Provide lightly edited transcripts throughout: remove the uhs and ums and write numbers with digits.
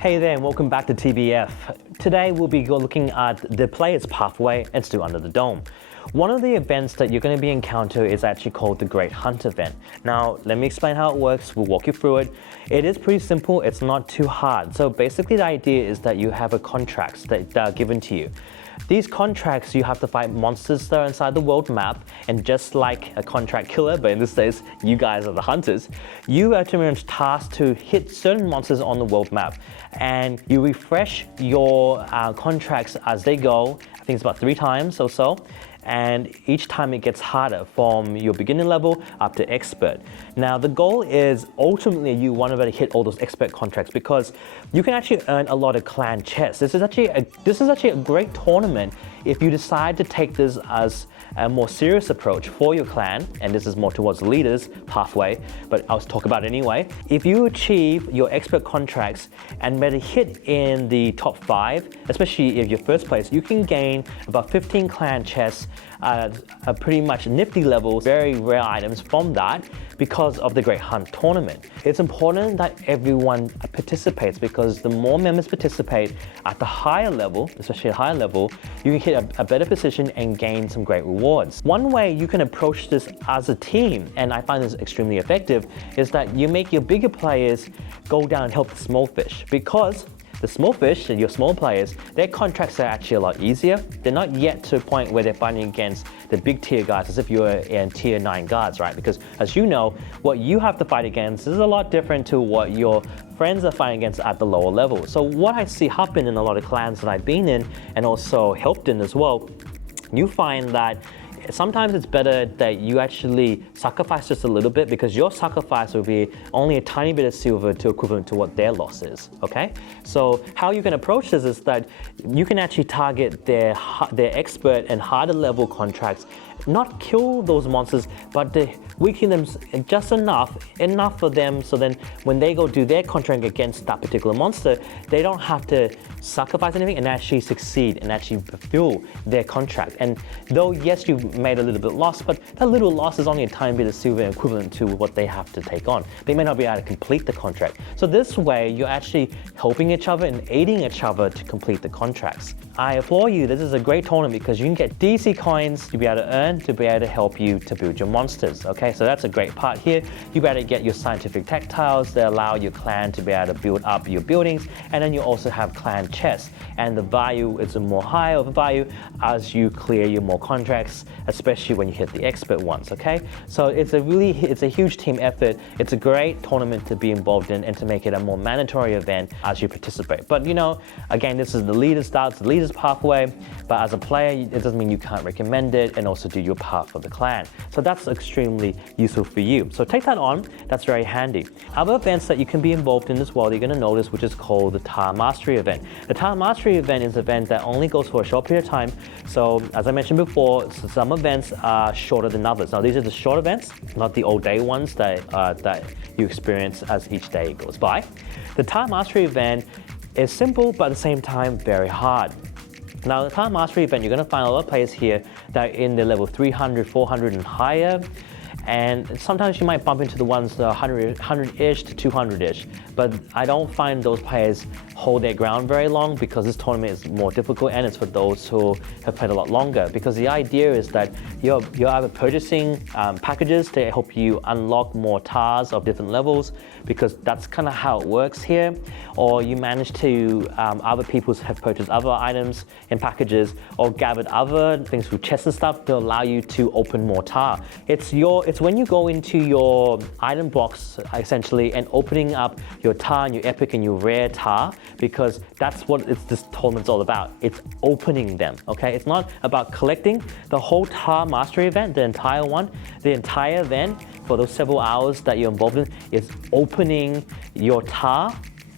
Hey there and welcome back to TBF. Today we'll be looking at the player's pathway and still under the dome. One of the events that you're going to be encountering is actually called the Great Hunt event. Now let me explain how it works, we'll walk you through it. It is pretty simple, it's not too hard. So basically the idea is that you have contracts that are given to you. These contracts, you have to fight monsters that are inside the world map, and just like a contract killer, but in this case, you guys are the hunters, you are tasked to hit certain monsters on the world map, and you refresh your contracts as they go. I think it's about 3 times or so. And each time it gets harder from your beginning level up to expert. Now the goal is ultimately you want to hit all those expert contracts because you can actually earn a lot of clan chests. This is actually a great tournament if you decide to take this as a more serious approach for your clan, and this is more towards the leader's pathway, but I'll talk about it anyway. If you achieve your expert contracts and made a hit in the top 5, especially if you're first place, you can gain about 15 clan chests, a pretty much nifty levels, very rare items from that because of the Great Hunt tournament. It's important that everyone participates because the more members participate at the higher level, especially at higher level, you can hit a better position and gain some great rewards. One way you can approach this as a team, and I find this extremely effective, is that you make your bigger players go down and help the small fish, because the small fish, your small players, their contracts are actually a lot easier. They're not yet to a point where they're fighting against the big tier guys as if you were in tier 9 guards, right? Because as you know, what you have to fight against is a lot different to what your friends are fighting against at the lower level. So what I see happen in a lot of clans that I've been in and also helped in as well, you find that sometimes it's better that you actually sacrifice just a little bit, because your sacrifice will be only a tiny bit of silver to equivalent to what their loss is, okay? So how you can approach this is that you can actually target their expert and harder level contracts, not kill those monsters, but weaken them just enough for them, so then when they go do their contract against that particular monster, they don't have to sacrifice anything and actually succeed and actually fulfill their contract. And though yes, you've made a little bit loss, but that little loss is only a tiny bit of silver equivalent to what they have to take on. They may not be able to complete the contract. So this way, you're actually helping each other and aiding each other to complete the contracts. I applaud you, this is a great tournament because you can get DC coins to be able to earn, to be able to help you to build your monsters, okay? So that's a great part here. You better get your scientific tactiles that allow your clan to be able to build up your buildings, and then you also have clan chests, and the value is a more higher of a value as you clear your more contracts, especially when you hit the expert ones, okay? So it's a huge team effort. It's a great tournament to be involved in and to make it a more mandatory event as you participate. But you know, again, this is the leader's style, it's the leader's pathway, but as a player, it doesn't mean you can't recommend it and also do your part for the clan. So that's extremely useful for you. So take that on, that's very handy. Other events that you can be involved in as well, you're gonna notice, which is called the Tile Mastery event. The Tile Mastery event is an event that only goes for a short period of time. So as I mentioned before, some events are shorter than others. Now these are the short events, not the all day ones that you experience as each day goes by. The Tile Mastery event is simple, but at the same time, very hard. Now the Tile Mastery event, you're going to find a lot of players here that are in the level 300, 400 and higher. And sometimes you might bump into the ones that are 100-ish to 200-ish, but I don't find those players hold their ground very long because this tournament is more difficult and it's for those who have played a lot longer, because the idea is that you're either purchasing packages to help you unlock more tars of different levels, because that's kind of how it works here, or you manage to, other people have purchased other items in packages or gathered other things through chests and stuff to allow you to open more tar. It's when you go into your item box essentially and opening up your tar and your epic and your rare tar, because that's what this tournament's all about. It's opening them, okay? It's not about collecting. The whole tar mastery event, the entire event for those several hours that you're involved in is opening your tar,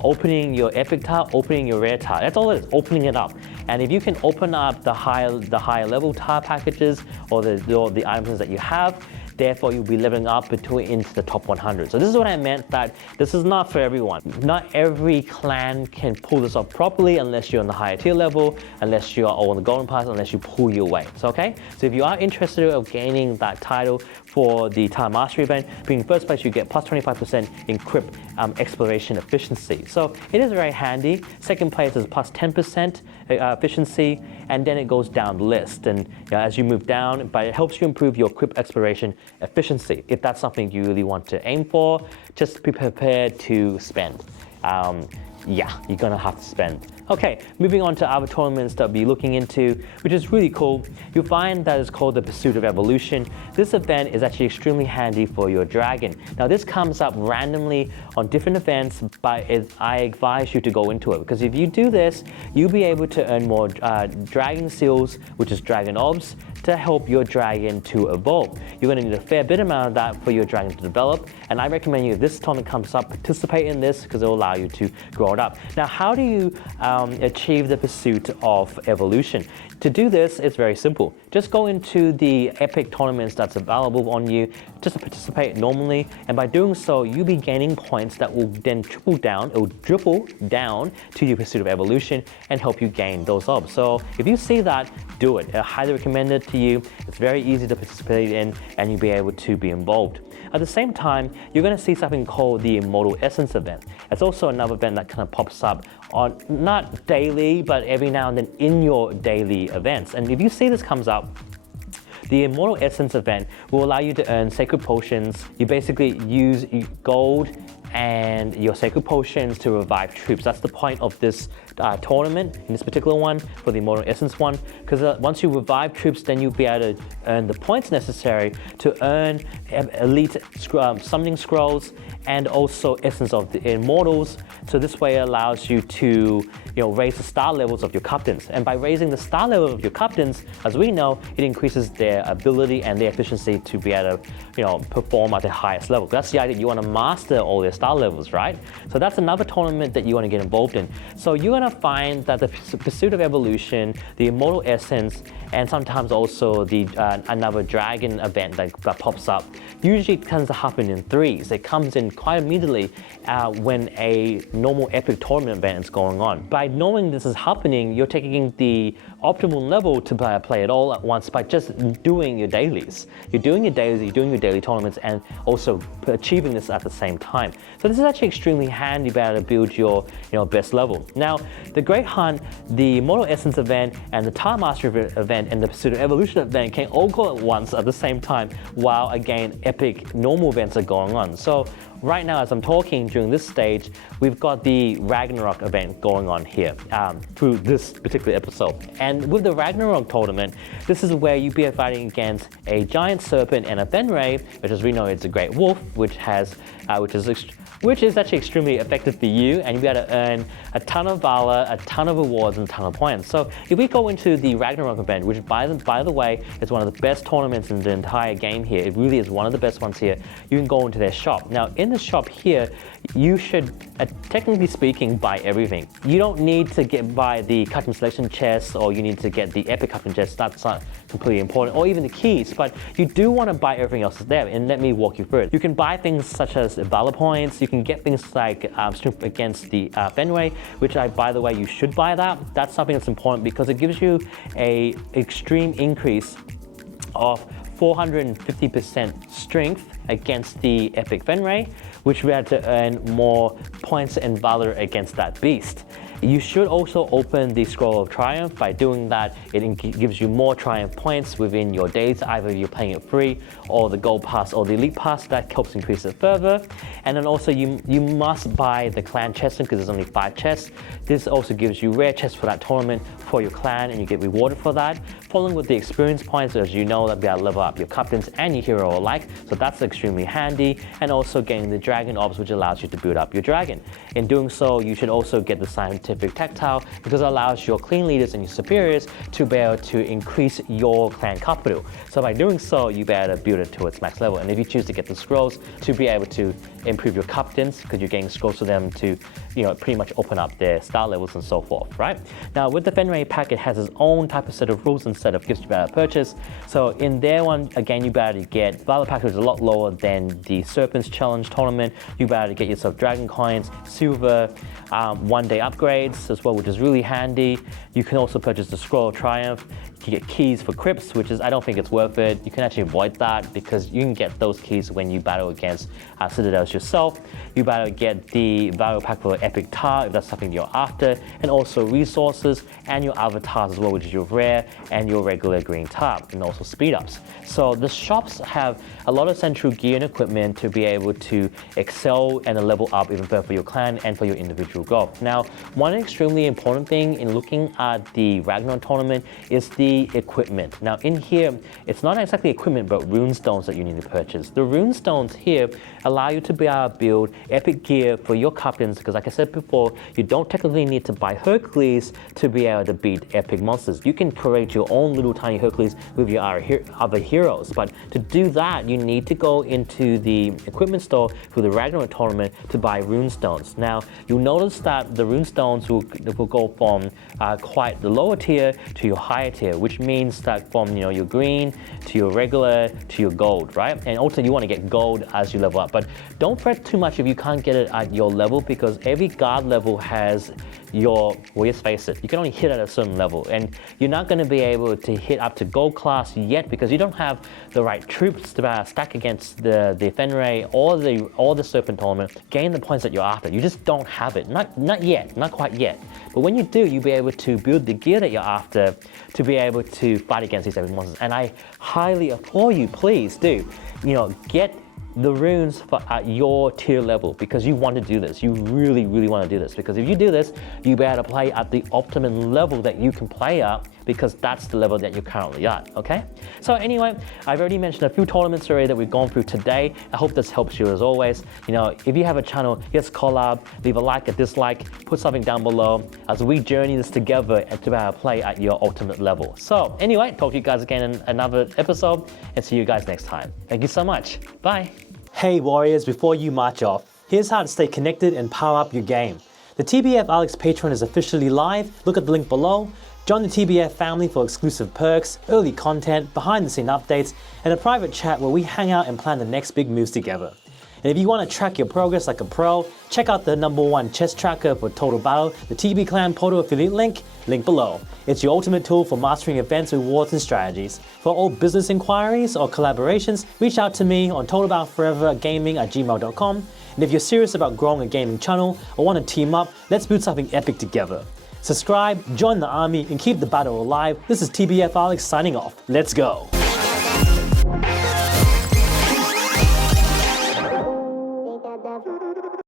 opening your epic tar, opening your rare tar. That's all it is, opening it up. And if you can open up the higher level tar packages or the items that you have, therefore you'll be leveling up between into the top 100. So this is what I meant, that this is not for everyone. Not every clan can pull this off properly unless you're on the higher tier level, unless you are all on the golden pass, unless you pull your weight. So okay, so if you are interested in gaining that title for the Tile Mastery event, being in first place, you get plus 25% in crypt exploration efficiency. So it is very handy. Second place is plus 10% efficiency, and then it goes down the list. And as you move down, but it helps you improve your crypt exploration efficiency. If that's something you really want to aim for, just be prepared to spend. Yeah, you're gonna have to spend. Okay, moving on to other tournaments that we'll be looking into, which is really cool. You'll find that it's called the Pursuit of Evolution. This event is actually extremely handy for your dragon. Now this comes up randomly on different events, but I advise you to go into it, because if you do this, you'll be able to earn more dragon seals, which is dragon orbs, to help your dragon to evolve. You're gonna need a fair bit amount of that for your dragon to develop, and I recommend you, if this tournament comes up, participate in this, because it will allow you to grow it up. Now, how do you achieve the Pursuit of Evolution? To do this, it's very simple. Just go into the epic tournaments that's available on you, just to participate normally, and by doing so, you'll be gaining points that will then dribble down to your Pursuit of Evolution and help you gain those orbs. So if you see that, do it. I highly recommend it to you. It's very easy to participate in, and you'll be able to be involved. At the same time, you're going to see something called the Immortal Essence event. It's also another event that kind of pops up on, not daily, but every now and then in your daily events. And if you see this comes up, the Immortal Essence event will allow you to earn sacred potions. You basically use gold and your sacred potions to revive troops. That's the point of this tournament, in this particular one, for the Immortal Essence one, because once you revive troops, then you'll be able to earn the points necessary to earn elite summoning scrolls and also Essence of the Immortals. So this way it allows you to raise the star levels of your captains. And by raising the star level of your captains, as we know, it increases their ability and their efficiency to be able to perform at the highest level. That's the idea. You want to master all their star levels, right? So that's another tournament that you want to get involved in. So you're going to find that the Pursuit of Evolution, the Immortal Essence, and sometimes also the another dragon event that pops up, usually tends to happen in threes. It comes in quite immediately when a normal epic tournament event is going on. By knowing this is happening, you're taking the optimal level to play it all at once by just doing your dailies. You're doing your dailies, you're doing your daily tournaments, and also achieving this at the same time. So this is actually extremely handy to build your best level. Now, the Great Hunt, the Immortal Essence event, and the Tile Mastery event, and the Pursuit of Evolution event can all go at once at the same time, while again epic normal events are going on. So right now, as I'm talking during this stage, we've got the Ragnarok event going on here through this particular episode. And with the Ragnarok tournament, this is where you'll be fighting against a giant serpent and a Fenrir, which, as we know, is a great wolf, which is actually extremely effective for you, and you'll be able to earn a ton of valor, a ton of rewards, and a ton of points. So if we go into the Ragnarok event, which by the way is one of the best tournaments in the entire game here, it really is one of the best ones here, you can go into their shop. Now in the shop here, you should, technically speaking, buy everything. You don't need to buy the custom selection chest, or you need to get the epic custom chest. That's not completely important, or even the keys, but you do want to buy everything else there, and let me walk you through it. You can buy things such as valor points. You can get things like strength against the Fenrir, which by the way, you should buy that. That's something that's important because it gives you a extreme increase of 450% strength against the epic Fenrir, which we had to earn more points and valor against that beast. You should also open the Scroll of Triumph. By doing that, it gives you more Triumph points within your days. Either you're playing it free, or the Gold Pass, or the Elite Pass. That helps increase it further. And then also you must buy the clan chest because there's only 5 chests. This also gives you rare chests for that tournament for your clan, and you get rewarded for that. Following with the experience points, as you know, that be able to level up your captains and your hero alike. So that's extremely handy. And also getting the dragon orbs, which allows you to build up your dragon. In doing so, you should also get the scientific tactile, because it allows your clean leaders and your superiors to be able to increase your clan capital. So by doing so, you'll be able to build it to its max level. And if you choose to get the scrolls, to be able to improve your captains because you're getting scrolls to them to, pretty much open up their star levels and so forth, right? Now with the Fenray pack, it has its own type of set of rules and set of gifts you better purchase. So in their one, again, you better get Valor pack, which is a lot lower than the Serpents Challenge tournament. You better get yourself Dragon Coins, Silver, 1-day upgrades as well, which is really handy. You can also purchase the Scroll of Triumph. You get keys for crypts, which is, I don't think it's worth it. You can actually avoid that because you can get those keys when you battle against Citadels yourself. You better get the Valor pack for Epic Tar if that's something you're after, and also resources and your avatars as well, which is your rare and your regular green tar, and also speed ups. So the shops have a lot of central gear and equipment to be able to excel and level up even further for your clan and for your individual goal. Now, one extremely important thing in looking at the Ragnarok tournament is the equipment. Now in here, it's not exactly equipment, but rune stones that you need to purchase. The rune stones here allow you to be able to build epic gear for your captains, because like I said before, you don't technically need to buy Hercules to be able to beat epic monsters. You can create your own little tiny Hercules with your other heroes, but to do that, you need to go into the equipment store for the Ragnarok tournament to buy rune stones. Now, you'll notice that the rune stones will go from quite the lower tier to your higher tier, which means that from your green to your regular to your gold, right? And also you want to get gold as you level up, but don't fret too much if you can't get it at your level, because every guard level has well, let's face it, you can only hit at a certain level, and you're not going to be able to hit up to gold class yet because you don't have the right troops to stack against the Fenray or the Serpent tournament, gain the points that you're after. You just don't have it, not yet, not quite yet. But when you do, you'll be able to build the gear that you're after to be able to fight against these epic monsters. And I highly implore you, please do, get the runes at your tier level, because you want to do this. You really, really want to do this, because if you do this, you'll be able to play at the optimum level that you can play at, because that's the level that you're currently at, okay? So anyway, I've already mentioned a few tournaments already that we've gone through today. I hope this helps you as always. If you have a channel, let's collab, leave a like, a dislike, put something down below as we journey this together and to be able to play at your ultimate level. So anyway, talk to you guys again in another episode, and see you guys next time. Thank you so much. Bye. Hey Warriors, before you march off, here's how to stay connected and power up your game. The TBF Alex Patreon is officially live. Look at the link below. Join the TBF family for exclusive perks, early content, behind the scene updates, and a private chat where we hang out and plan the next big moves together. And if you want to track your progress like a pro, check out the #1 chess tracker for Total Battle, the TB Clan Portal affiliate link below. It's your ultimate tool for mastering events, rewards, and strategies. For all business inquiries or collaborations, reach out to me on totalbattleforevergaming@gmail.com. And if you're serious about growing a gaming channel or want to team up, let's build something epic together. Subscribe, join the army, and keep the battle alive. This is TBF Alex signing off. Let's go.